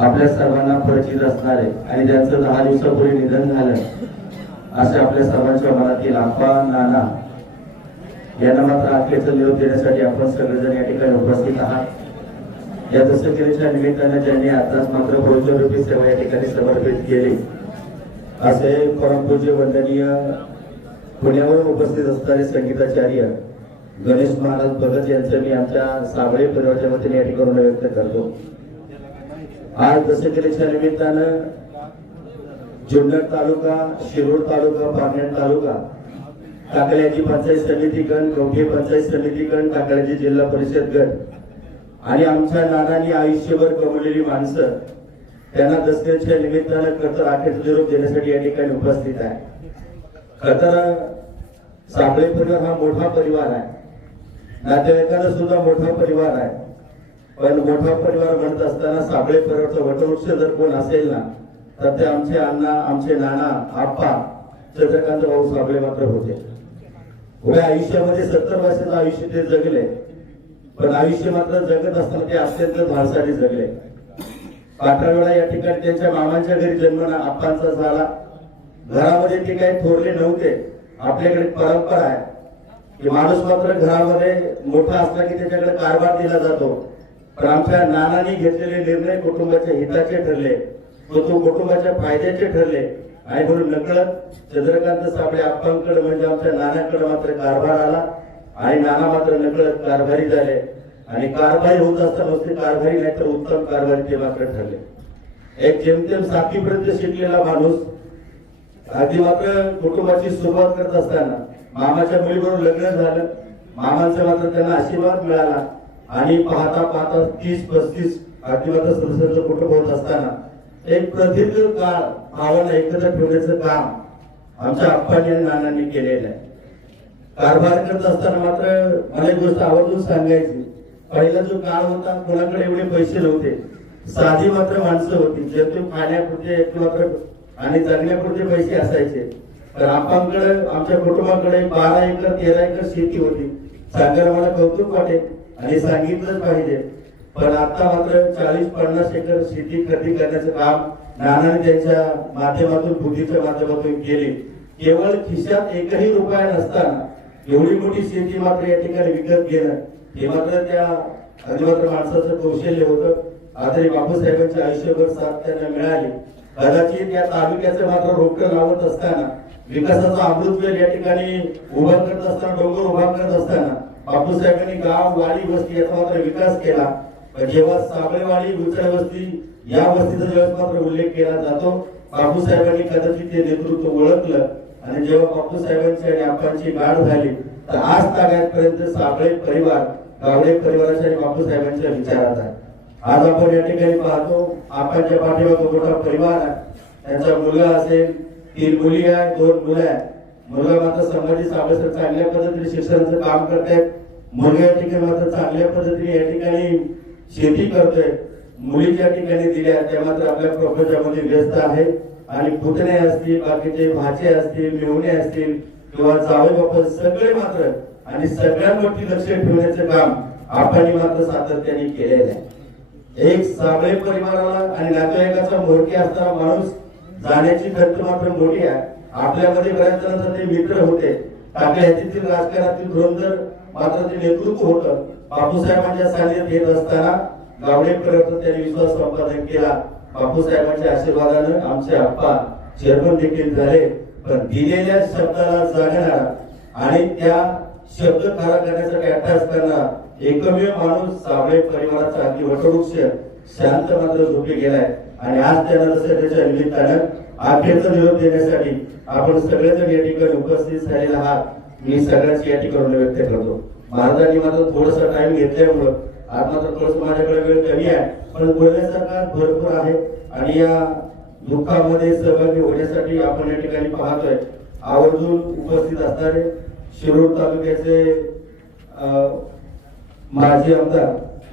आपल्या सर्वांना परिचित असणारे आणि त्यांचं दहा दिवसापूर्वी निधन झालं. असे आपल्या सर्वांच्या मनातील आप्पा नाना यांना मात्र अखेरचा निरोप देण्यासाठी आपण सगळेजण या ठिकाणी उपस्थित आहात. या दशकेच्या निमित्ताने ज्यांनी आताच मात्र भोजनरूपी सेवा या ठिकाणी समर्पित केली असे परमपूज्य वंदनीय पुण्यावर उपस्थित असणारे संगीताचार्य गणेश महाराज भगत यांचं मी आमच्या साबळे परिवाराच्या वतीने या ठिकाणी व्यक्त करतो. आज दशकेच्या निमित्तानं जुन्नर तालुका शिरोड तालुका पारनेर तालुका टाकल्याची पंचायत समिती गण कवठे पंचायत समिती गण टाकल्याची जिल्हा परिषद गण आणि आमच्या नानांनी आयुष्यभर कमवलेली माणसं त्यांना दसऱ्याच्या निमित्तानं खतर अखेरचा निरोप देण्यासाठी या ठिकाणी उपस्थित आहे. खतर साबळे परिवार हा मोठा परिवार आहे. नातेवाईकांना सुद्धा मोठा परिवार आहे. पण मोठा परिवार म्हणत असताना साबळे परिवारचं वटवृक्ष जर कोण असेल ना तर ते आमचे अण्णा आमचे नाना आप्पा चंद्रकांत भाऊ साबळे मात्र होते. उभ्या आयुष्यामध्ये सत्तर वर्षाचं आयुष्य ते जगले. पण आयुष्य मात्र जगत असताना ते अत्यंत धाडसाठी जगले. पाठरावेळा या ठिकाणी त्यांच्या मामांच्या घरी जन्म आप्पांचा झाला. घरामध्ये ते काही थोरले नव्हते. आपल्याकडे परंपरा आहे की माणूस मात्र घरामध्ये मोठा असला की त्याच्याकडे कारभार दिला जातो. पण आमच्या नानांनी घेतलेले निर्णय कुटुंबाच्या हिताचे ठरले. तो तो कुटुंबाच्या फायद्याचे ठरले. आणि म्हणून नकळत चंद्रकांत सापळे आप्पांकडे म्हणजे आमच्या नानाकडे मात्र कारभार आला. आणि नाना मात्र नकळत कारभारी झाले. आणि कारभारी होत असताना नुसते कारभारी नाही तर उत्तम कारभारी ते मात्र ठरले. एक जेमतेम सातवीपर्यंत शिकलेला माणूस अगदी मात्र कुटुंबाची सुरुवात करत असताना मामाच्या मुलीबरोबर लग्न झालं. मामांचा मात्र त्यांना आशीर्वाद मिळाला. आणि पाहता पाहता तीस पस्तीस अगदी मात्र सदस्यांचं कुटुंब होत असताना एक प्रदीर्घ काळ भावाला एकत्र ठेवण्याचं काम आमच्या आप्पांनी आणि नानांनी केलेलं आहे. कारभार करत असताना मात्र मला एक गोष्ट आवर्जून सांगायची. पहिला जो काळ होता कोणाकडे एवढे पैसे नव्हते. साधी मात्र माणसं होती जेथे खाण्यापुरते मात्र आणि जगण्यापुरते पैसे असायचे. तर आपांकडे आमच्या कुटुंबाकडे बारा एकर तेरा एकर शेती होती. सांगायला मला कौतुक वाटेल. आणि सांगितलंच पाहिजे. पण आता मात्र चाळीस पन्नास एकर शेती खरेदी करण्याचं काम नानाने त्यांच्या माध्यमातून बुद्धीच्या माध्यमातून केले. केवळ खिशात एकही रुपया नसताना एवढी मोठी शेती मात्र या ठिकाणी विकत घेणं हे मात्र त्या अधिमात्र माणसाचं कौशल्य होतं. आदरी बाबूसाहेबांचे आयुष्यभर साथ त्यांना मिळाली. कदाचित या तालुक्याचं मात्र रोपटं लावत असताना विकासाचा अमृतवेल या ठिकाणी उभा करत असताना डोंगर उभा करत असताना बापूसाहेबांनी गाव वाडी वस्ती याचा मात्र विकास केला. जेव्हा साबळेवाडी गुचळ वस्ती या वस्तीचा जेव्हा मात्र उल्लेख केला जातो बापूसाहेबांनी कदाचित ते नेतृत्व ओळखलं. आणि जेव्हा बापूसाहेबांची आणि आपांची गाठ झाली तर आज तागायतपर्यंत साबळे परिवार गावडे परिवाराच्या आणि बापूसाहेबांच्या विचारात आहे. आज आपण या ठिकाणी पाहतो आपांच्या पाठीमागे मोठा परिवार आहे. त्यांचा मुलगा असेल तीन मुली आहे दोन मुलं आहे मुलगा मात्र संभाजी साबळे सर चांगल्या पद्धतीने शिक्षणाचं काम करतायत. मुलगा या ठिकाणी मात्र चांगल्या पद्धतीने या ठिकाणी शेती करतोय. मुली ज्या ठिकाणी दिल्या त्या मात्र आपल्या प्रपंचामध्ये व्यस्त आहे. आणि पुतणे असतील बाकीचे भाचे असतील मेवणे असतील किंवा जावे बापस सगळे मात्र आणि सगळ्यांवरती लक्ष ठेवण्याचे काम आपण मात्र सातत्याने केलेलं आहे. एक साबळे परिवाराला आणि नातेवाईकाचा मोठी असणारा माणूस जाण्याची खर्च मात्र मोठी आहे. आपल्यामध्ये बऱ्याच जणांचा ते मित्र होते. आपल्या ह्याच्यातील राजकारणातील धुरंधर मात्र ते नेतृत्व होतं. बापूसाहेबांच्या सानिध्यात येत असताना गावडेपर्यंत त्यांनी विश्वास संपादन केला. बापूसाहेबांच्या आशीर्वादानं आमचे आप्पा चेअरमन देखील झाले. पण दिलेल्या शब्दाला जागणारा आणि त्या शब्द खरा करण्यासाठी अभ्यास असताना एकमेव माणूस साबळे परिवाराचा अगदी वटवृक्ष शांत मात्र झोपे गेलाय. आणि आज त्यांना दसऱ्याच्या निमित्तानं अखेरचा निरोप देण्यासाठी आपण सगळेजण या ठिकाणी उपस्थित झालेला आहात. मी सगळ्यांची या ठिकाणी व्यक्त करतो. महाराजांनी मात्र थोडासा टाइम घेतल्यामुळं आज मात्र थोडस माझ्याकडे वेळ कमी आहे. पण बोलण्यासारखा भरपूर आहे आणि या दुःखामध्ये सहभागी होण्यासाठी आपण या ठिकाणी पाहतोय. आवर्जून उपस्थित असणारे शिरूर तालुक्याचे माजी आमदार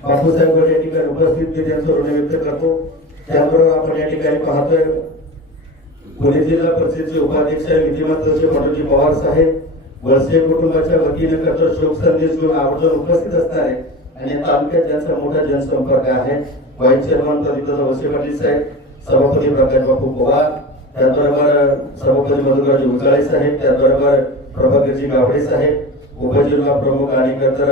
बापूसाहेब या ठिकाणी उपस्थित मी त्यांचं ऋण व्यक्त करतो. त्याबरोबर आपण या ठिकाणी पाहतोय पुणे जिल्हा परिषदेचे उपाध्यक्ष विधिमंत्री पाटोजी पवार साहेब वळसे कुटुंबाच्या वतीने कठोर शोक संदेश घेऊन आवर्जून उपस्थित असणारे आणि तालुक्यात ज्यांचा मोठा जनसंपर्क आहे व्हाईस चेअरमन प्रदीपदादा वसे पाटील साहेब सभापती प्रकाश बापू पवार त्याचबरोबर सभापती मधुकरजी उजाळे साहेब त्याचबरोबर प्रभाकरजी गावडे साहेब उपजिल्हा प्रमुख आणि तर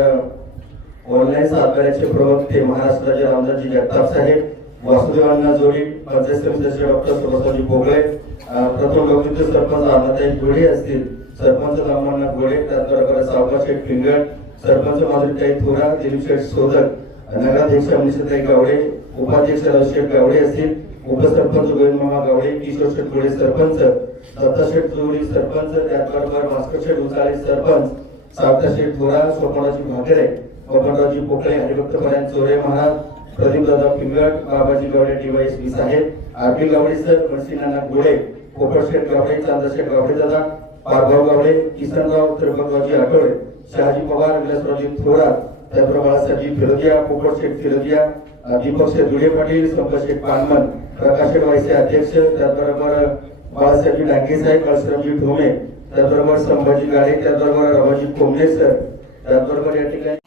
ऑनलाईन सातबाऱ्याचे प्रवक्ते महाराष्ट्राचे रामदासजी जगताप साहेब वासुदेवांना जोडी पंचायत समितीचे डॉक्टर सुभाषजी पोगळे प्रथम लोकनित्य सरपंच अन्नाताई घोडे असतील सरपंच रामण्णा घोडे त्याचबरोबर सावकाश शेठ पिंगळ सरपंच माधुरीताई थोरा दिलीपशेठ सोदक नगराध्यक्ष अमनिशताई गावडे उपाध्यक्ष शेठ गावडे असतील उपसरपंच गोविंदमामा गावडे किशोर शेठ घोडे सरपंच दत्ताशेठ शेठ सरपंच त्याचबरोबर भास्कर शेठ उचाळे सरपंच सावता शेठ थोरा स्वप्नाजी भाकरे बबनरावजी पोकळे हरिभक्त पर्यंत चोरे महाराज प्रदीपदादा पिंगट बाबाजी गावडे डीवायस बी साहेब आरपी गावडे सर मनसी नाना गोडे कोपरशेठ गावडे चांदशेठ गावडे दादा माधव गावडे किसनराव त्रिपकरावजी आठवडे शहाजी पवार विलासरावजी थोरात त्याचबरोबर बाळासाहेबजी फिरोदिया पोपट शेठ फिरोदिया दीपक शेठ जुडे पाटील संपत शेठ पानमन प्रकाश शेठ वायसे अध्यक्ष त्याचबरोबर बाळासाहेबजी डांगे साहेब काळसरामजी ढोमे त्याचबरोबर संभाजी गाडे त्याचबरोबर रमाजी कोंबडे सर त्याचबरोबर या ठिकाणी